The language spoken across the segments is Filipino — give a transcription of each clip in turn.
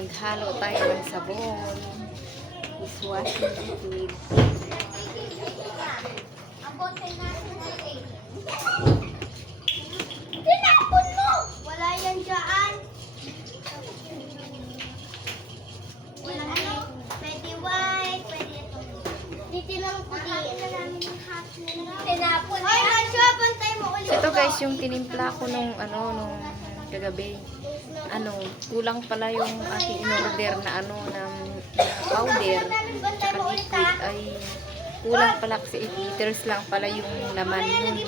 Maghalo tayo ng sabon. Dishwashing liquid. Tinapon mo! Wala yan dyan. Wala ano? Pwede white, pwede ito. Titinang ko din. Tinapon. Ay, Masya, bantay mo ulit. Ito guys, yung tinimpla ko nung kagabi. Kulang pala yung aking in-order na ng powder tsaka liquid ay kulang pala kasi 8 liters lang pala yung laman nun.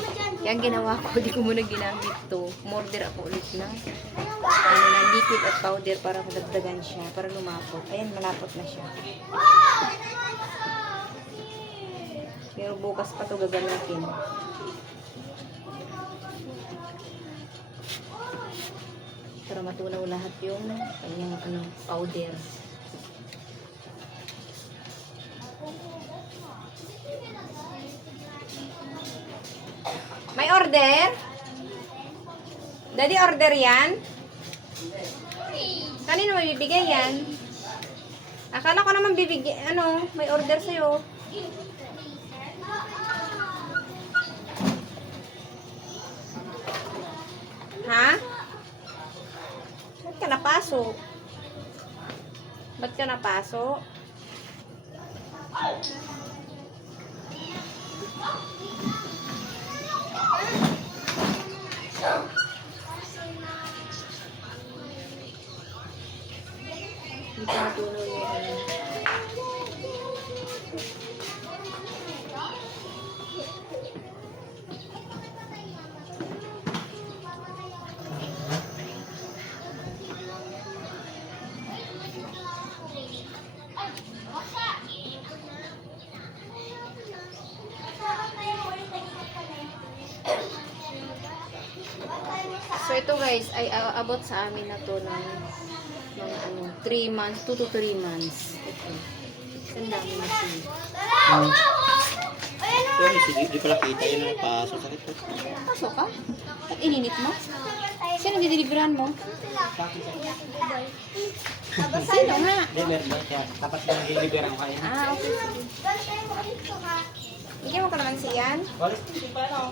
Yan ginawa ko, di ko muna ginamit to. Order ako ulit ng liquid at powder para madagdagan siya, para lumapot. Ayan, malapot na siya. Pero bukas pa to gagamitin. Para matunaw lahat yung kanyang powder. May order? Daddy, order yan? Kanino may bibigay yan? Akala ko naman bibigay, may order sa'yo. Ha? Ba't ka napasok? Ba't ka napasok? Hindi pa natuloy yung So ito guys ay abot sa amin na to ng 3 months, 2 to 3 months. Ito. Ang dami na siya. Pero hindi pala kita yun ang paso. Sakit po. Pasok ka? At ininit mo? Sino dideliveran mo? Sino nga? Hindi, meron ba siya? Dapat lang deliveran ko yun. Ah, okay. Bigyan mo ka naman siyan. Walis, hindi pa ano.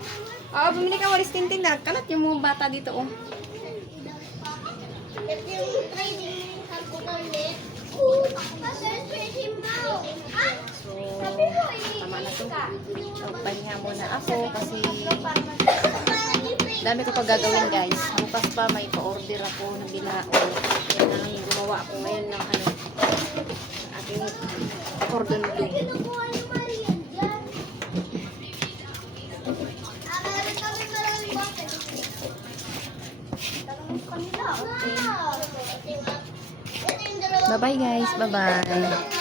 Oo, bumili ka walis tintin na. Kalat yung mga bata dito, oh. So, tama na to. Pahinga muna ako kasi dami ko pa gagawin guys. Bukas pa may pa-order ako ng binaon. Yan gumawa ako ngayon ng aking cordon bleu. Bye-bye guys. Bye-bye.